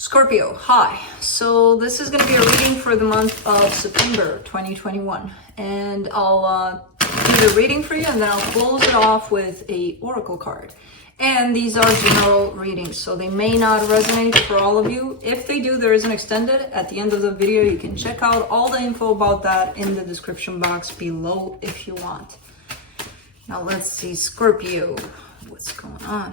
Scorpio, hi. So this is going to be a reading for the month of September 2021. And I'll do the reading for you and then I'll close it off with a oracle card. And these are general readings, so they may not resonate for all of you. If they do, there is an extended at the end of the video. You can check out all the info about that in the description box below if you want. Now let's see, Scorpio, what's going on?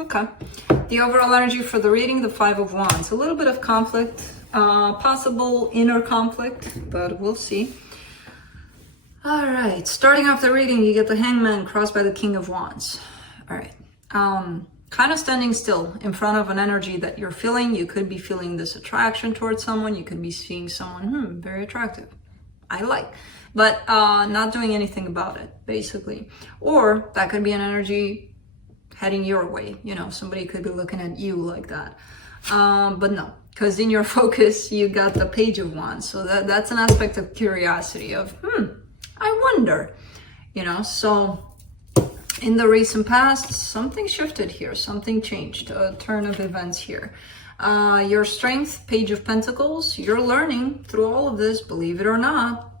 Okay, the overall energy for the reading, the Five of Wands. A little bit of conflict, possible inner conflict, but we'll see. All right, starting off the reading, you get the Hangman crossed by the King of Wands. All right, kind of standing still in front of an energy that you're feeling. You could be feeling this attraction towards someone. You could be seeing someone, very attractive, I like, but not doing anything about it, basically. Or that could be an energy heading your way, somebody could be looking at you like that. But no, because in your focus, you got the Page of Wands. So that's an aspect of curiosity of, I wonder, so in the recent past, something shifted here, something changed, a turn of events here. Your strength, Page of Pentacles, you're learning through all of this, believe it or not.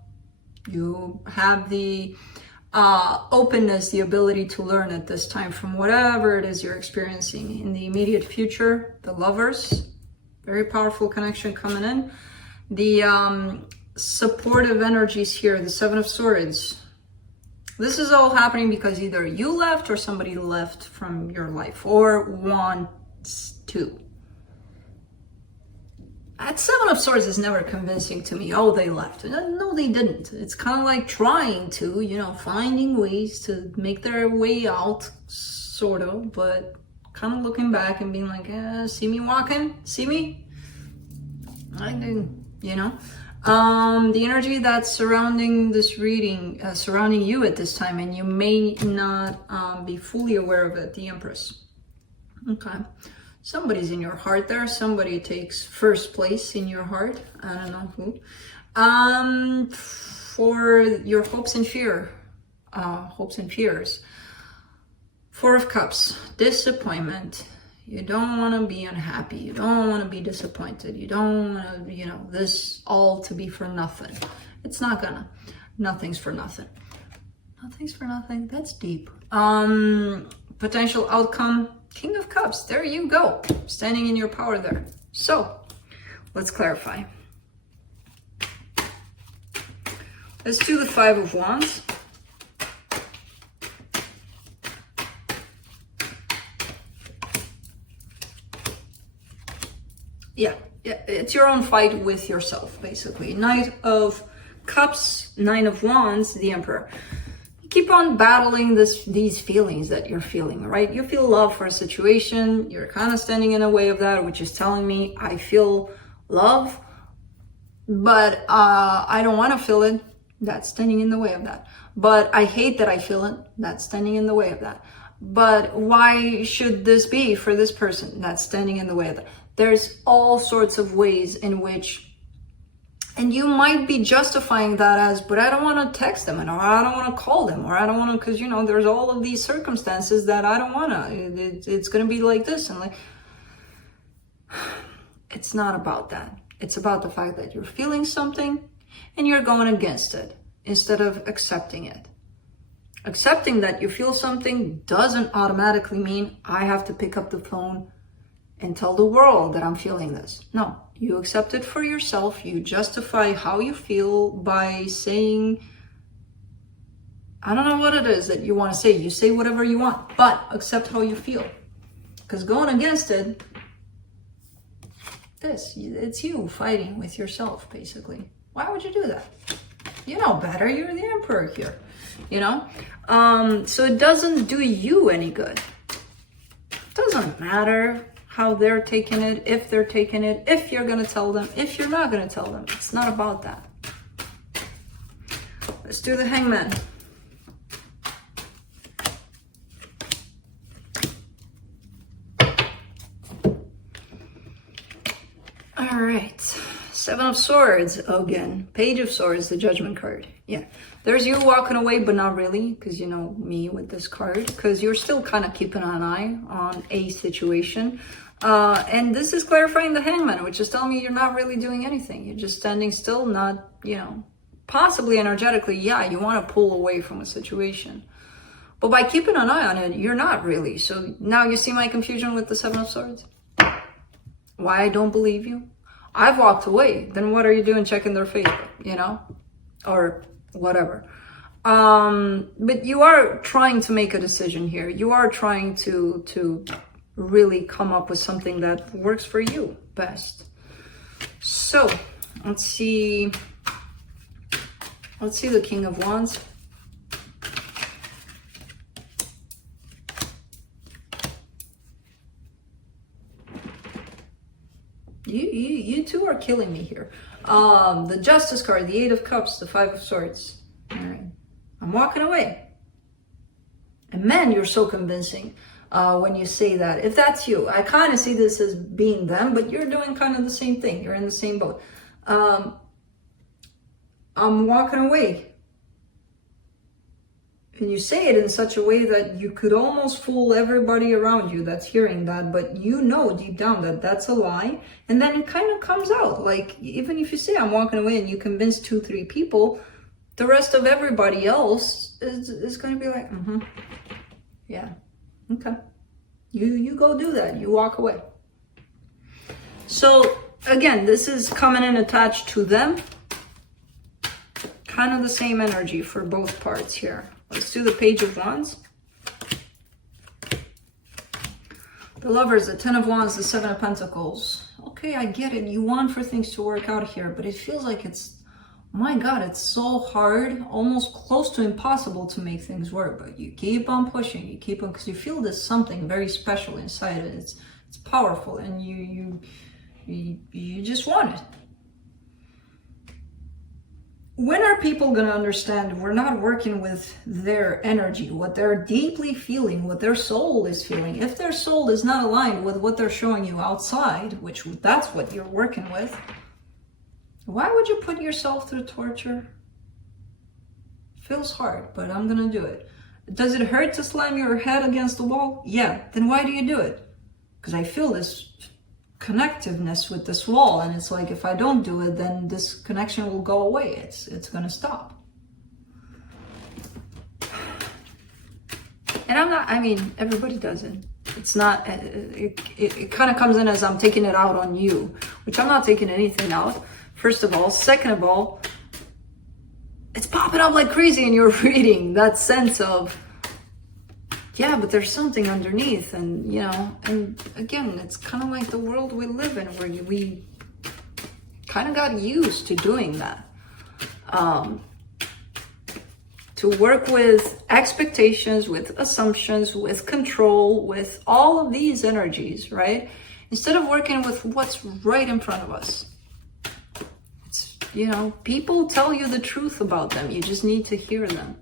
You have the openness, the ability to learn at this time from whatever it is you're experiencing. In the immediate future, the Lovers, very powerful connection coming in. The supportive energies here, the Seven of Swords. This is all happening because either you left or somebody left from your life or wants to. That Seven of Swords is never convincing to me. Oh, they left. No, they didn't. It's kind of like trying to, finding ways to make their way out, sort of, but kind of looking back and being like, see me walking? See me? I didn't, The energy that's surrounding this reading, surrounding you at this time, and you may not be fully aware of it, the Empress. Okay. Somebody's in your heart there. Somebody takes first place in your heart. I don't know who. For your hopes and fears. Four of Cups, disappointment. You don't want to be unhappy. You don't want to be disappointed. You don't want to, this all to be for nothing. It's not gonna. Nothing's for nothing. Nothing's for nothing. That's deep. Potential outcome. King of Cups, there you go, standing in your power there. So, let's clarify. Let's do the Five of Wands. Yeah, it's your own fight with yourself, basically. Knight of Cups, Nine of Wands, the Emperor. Keep on battling these feelings that you're feeling, right? You feel love for a situation. You're kind of standing in the way of that, which is telling me I feel love, but I don't want to feel it. That's standing in the way of that. But I hate that I feel it. That's standing in the way of that. But why should this be for this person? That's standing in the way of that. There's all sorts of ways in which, and you might be justifying that as, but I don't want to text them, or I don't want to call them, or I don't want to, because, there's all of these circumstances that I don't want to. It's going to be like this. And it's not about that. It's about the fact that you're feeling something and you're going against it instead of accepting it. Accepting that you feel something doesn't automatically mean I have to pick up the phone and tell the world that I'm feeling this. No. You accept it for yourself. You justify how you feel by saying, I don't know what it is that you want to say. You say whatever you want, but accept how you feel. Because going against it, it's you fighting with yourself, basically. Why would you do that? You know better. You're the Emperor here, So it doesn't do you any good. It doesn't matter how they're taking it, if they're taking it, if you're going to tell them, if you're not going to tell them. It's not about that. Let's do the Hangman. All right, Seven of Swords again. Page of Swords, the Judgment card. Yeah, there's you walking away, but not really, because you know me with this card, because you're still kind of keeping an eye on a situation. And this is clarifying the Hangman, which is telling me you're not really doing anything. You're just standing still, not, you know, possibly energetically, yeah, you want to pull away from a situation. But by keeping an eye on it, you're not really. So now you see my confusion with the Seven of Swords? Why I don't believe you? I've walked away. Then what are you doing checking their Facebook, you know? Or whatever. But you are trying to make a decision here. You are trying to really come up with something that works for you best. So, let's see the King of Wands. You two are killing me here. The Justice card, the Eight of Cups, the Five of Swords. All right, I'm walking away. And man, you're so convincing when you say that. If that's you, I kind of see this as being them, but you're doing kind of the same thing. You're in the same boat. I'm walking away. And you say it in such a way that you could almost fool everybody around you that's hearing that, but you know deep down that that's a lie. And then it kind of comes out. Like, even if you say I'm walking away and you convince 2-3 people, the rest of everybody else is going to be like, yeah, okay. You go do that. You walk away. So, again, this is coming in attached to them. Kind of the same energy for both parts here. Let's do the Page of Wands. The Lovers, the Ten of Wands, the Seven of Pentacles. Okay, I get it. You want for things to work out here, but it feels like it's, my God, it's so hard, almost close to impossible to make things work. But you keep on pushing, you keep on, because you feel there's something very special inside it. It's powerful, and you just want it. When are people going to understand we're not working with their energy, what they're deeply feeling, what their soul is feeling? If their soul is not aligned with what they're showing you outside, which that's what you're working with, why would you put yourself through torture? Feels hard, but I'm going to do it. Does it hurt to slam your head against the wall? Yeah. Then why do you do it? Because I feel this connectiveness with this wall, and it's like, if I don't do it, then this connection will go away. It's gonna stop. And I'm not, I mean, everybody does it. It's not, it kind of comes in as I'm taking it out on you, which I'm not taking anything out, first of all. Second of all, it's popping up like crazy in your reading, that sense of, yeah, but there's something underneath, and you know, and again, it's kind of like the world we live in, where we kind of got used to doing that. To work with expectations, with assumptions, with control, with all of these energies, right? Instead of working with what's right in front of us. It's, you know, people tell you the truth about them. You just need to hear them.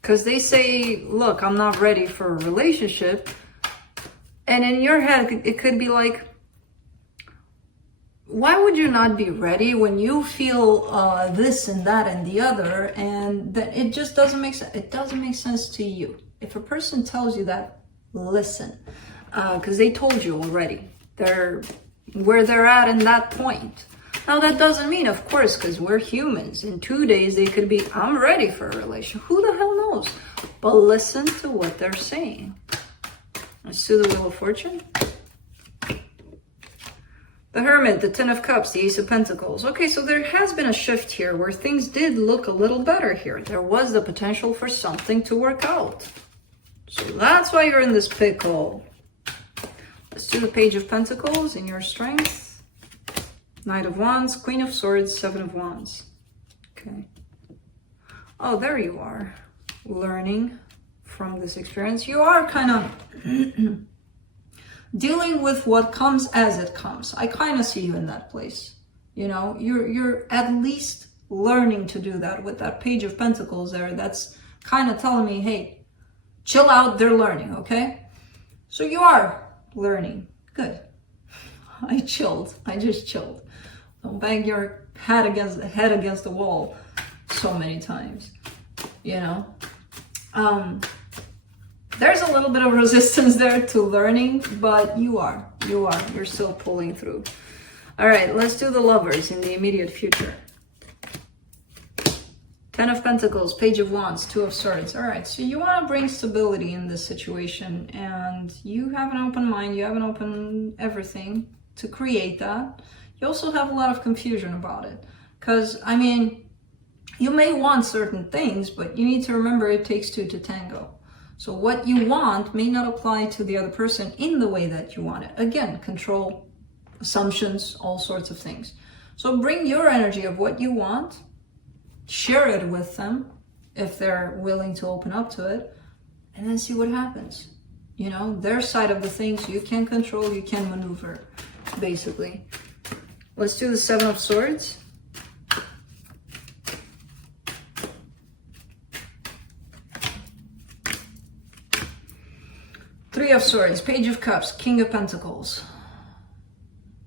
Because they say, look, I'm not ready for a relationship. And in your head, it could be like, why would you not be ready when you feel this and that and the other? And that it just doesn't make sense. It doesn't make sense to you. If a person tells you that, listen. Because they told you already. They're where they're at in that point. Now, that doesn't mean, of course, because we're humans. In 2 days, they could be, I'm ready for a relationship. Who the hell knows? But listen to what they're saying. Let's do the Wheel of Fortune. The Hermit, the Ten of Cups, the Ace of Pentacles. Okay, so there has been a shift here where things did look a little better here. There was the potential for something to work out. So that's why you're in this pickle. Let's do the Page of Pentacles in your strength. Knight of Wands, Queen of Swords, Seven of Wands. Okay. Oh, there you are. Learning from this experience. You are kind of dealing with what comes as it comes. I kind of see you in that place. You know, you're at least learning to do that with that Page of Pentacles there. That's kind of telling me, hey, chill out, they're learning, okay? So you are learning. Good. I chilled. I just chilled. Don't bang your head against the wall so many times. You know? There's a little bit of resistance there to learning, but you're still pulling through. All right, let's do the lovers in the immediate future. 10 of Pentacles, Page of Wands, 2 of Swords. All right, so you want to bring stability in this situation, and you have an open mind, you have an open everything to create that. You also have a lot of confusion about it, because, I mean, you may want certain things, but you need to remember it takes two to tango. So what you want may not apply to the other person in the way that you want it. Again, control, assumptions, all sorts of things. So bring your energy of what you want, share it with them if they're willing to open up to it, and then see what happens. You know, their side of the things you can control, you can maneuver, basically. Let's do the 7 of Swords. Three of Swords, Page of Cups, King of Pentacles.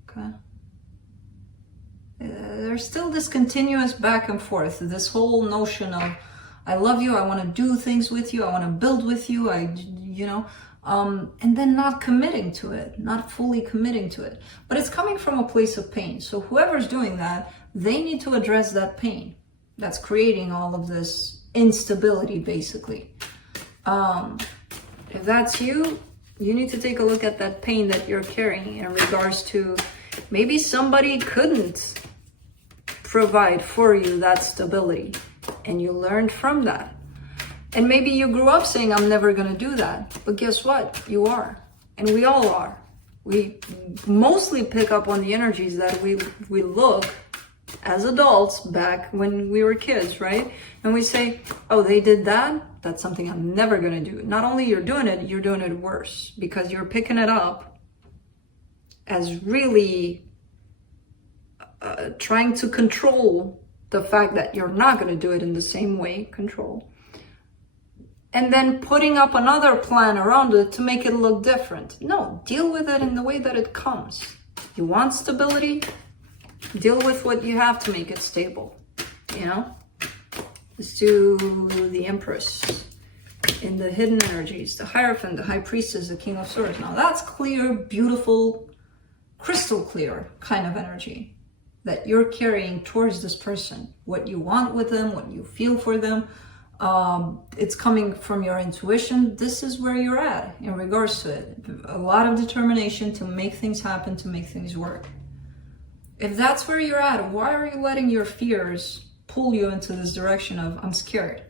Okay. There's still this continuous back and forth, this whole notion of, I love you, I want to do things with you, I want to build with you, and then not committing to it, not fully committing to it. But it's coming from a place of pain. So whoever's doing that, they need to address that pain that's creating all of this instability, basically. If that's you, you need to take a look at that pain that you're carrying in regards to maybe somebody couldn't provide for you that stability and you learned from that. And maybe you grew up saying, I'm never going to do that. But guess what? You are. And we all are. We mostly pick up on the energies that we look as adults back when we were kids, right? And we say, oh, they did that? That's something I'm never going to do. Not only you're doing it worse because you're picking it up as really trying to control the fact that you're not going to do it in the same way, control. And then putting up another plan around it to make it look different. No, deal with it in the way that it comes. You want stability? Deal with what you have to make it stable, you know? Let's do the Empress in the hidden energies, the Hierophant, the High Priestess, the King of Swords. Now that's clear, beautiful, crystal clear kind of energy that you're carrying towards this person. What you want with them, what you feel for them. It's coming from your intuition. This is where you're at in regards to it. A lot of determination to make things happen, to make things work. If that's where you're at, why are you letting your fears pull you into this direction of, I'm scared,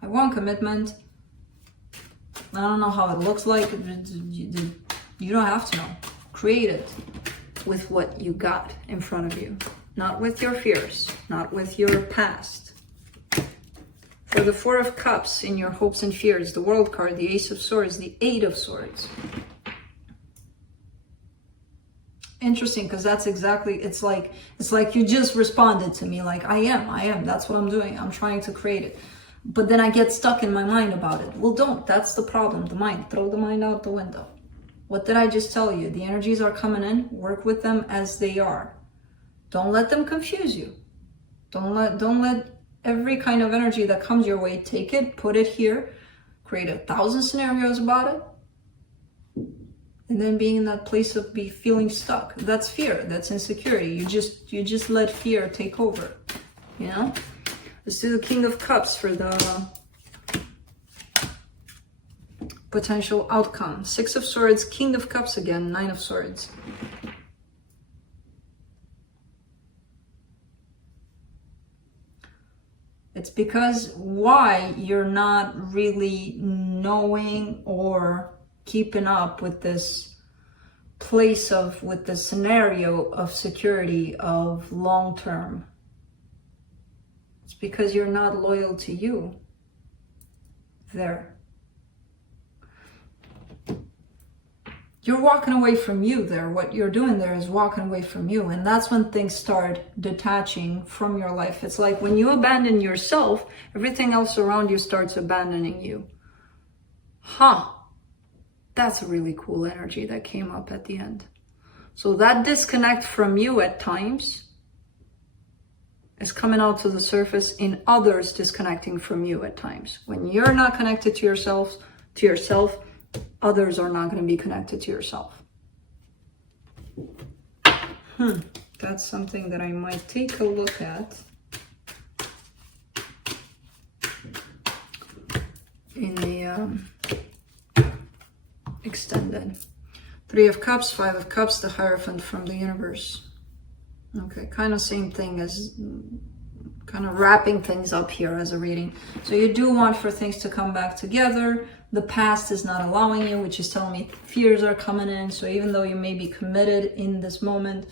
I want commitment, I don't know how it looks like. You don't have to know. Create it with what you got in front of you, not with your fears, not with your past. For the 4 of Cups in your hopes and fears, the World card, the Ace of Swords, the 8 of Swords. Interesting, because that's exactly, it's like you just responded to me, like, I am, that's what I'm doing, I'm trying to create it. But then I get stuck in my mind about it. Well, don't, that's the problem, the mind. Throw the mind out the window. What did I just tell you? The energies are coming in, work with them as they are. Don't let them confuse you. Don't let every kind of energy that comes your way, take it, put it here, create 1,000 scenarios about it, and then being in that place of feeling stuck. That's fear, that's insecurity. You just let fear take over, you know? Let's do the King of Cups for the potential outcome. 6 of Swords, King of Cups again, 9 of Swords. It's because why you're not really knowing or keeping up with this place of, with the scenario of security, of long term. It's because you're not loyal to you there. You're walking away from you there. What you're doing there is walking away from you. And that's when things start detaching from your life. It's like when you abandon yourself, everything else around you starts abandoning you. Huh. That's a really cool energy that came up at the end. So that disconnect from you at times is coming out to the surface in others disconnecting from you at times. When you're not connected to yourself, others are not going to be connected to yourself. That's something that I might take a look at in the extended. 3 of Cups, 5 of Cups, the Hierophant from the universe. Okay, kind of same thing as kind of wrapping things up here as a reading. So you do want for things to come back together. The past is not allowing you, which is telling me fears are coming in. So even though you may be committed in this moment,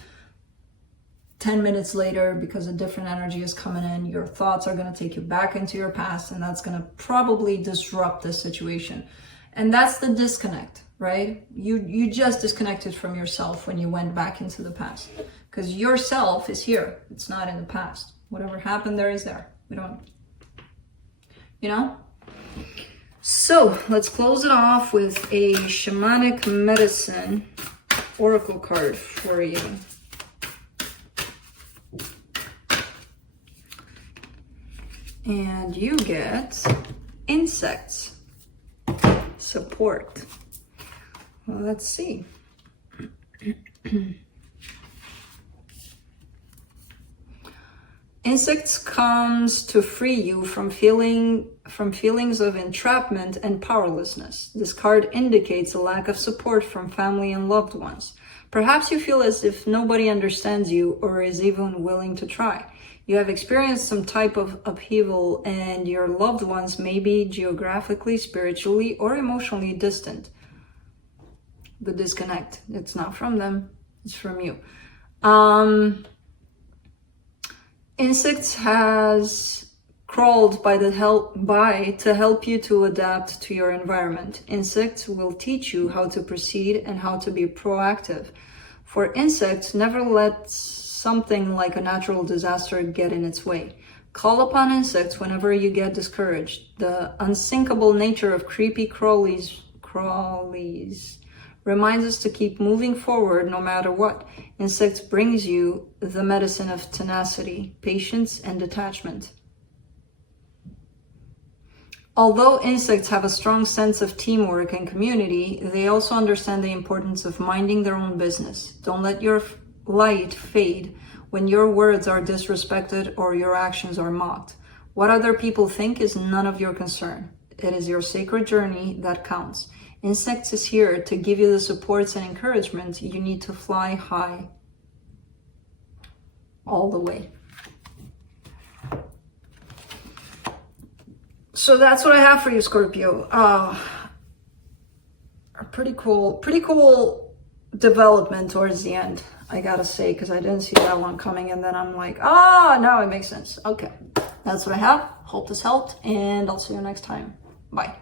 10 minutes later, because a different energy is coming in, your thoughts are going to take you back into your past, and that's going to probably disrupt this situation. And that's the disconnect, right? You just disconnected from yourself when you went back into the past, because yourself is here. It's not in the past. Whatever happened there is there. We don't, you know? So let's close it off with a Shamanic Medicine Oracle card for you. And you get insects support. Well, let's see. Insects comes to free you from feelings of entrapment and powerlessness. This card indicates a lack of support from family and loved ones. Perhaps you feel as if nobody understands you or is even willing to try. You have experienced some type of upheaval, and your loved ones may be geographically, spiritually, or emotionally distant. The disconnect, it's not from them, it's from you. Insects has crawled to help you to adapt to your environment. Insects will teach you how to proceed and how to be proactive. For insects, never let something like a natural disaster get in its way. Call upon insects whenever you get discouraged. The unsinkable nature of creepy crawlies reminds us to keep moving forward no matter what. Insects brings you the medicine of tenacity, patience, and detachment. Although insects have a strong sense of teamwork and community, they also understand the importance of minding their own business. Don't let your light fade when your words are disrespected or your actions are mocked. What other people think is none of your concern. It is your sacred journey that counts. Insects is here to give you the supports and encouragement you need to fly high all the way. So that's what I have for you, Scorpio. Pretty cool development towards the end, I gotta say, because I didn't see that one coming, and then I'm like, now it makes sense. Okay, that's what I have. Hope this helped, and I'll see you next time. Bye.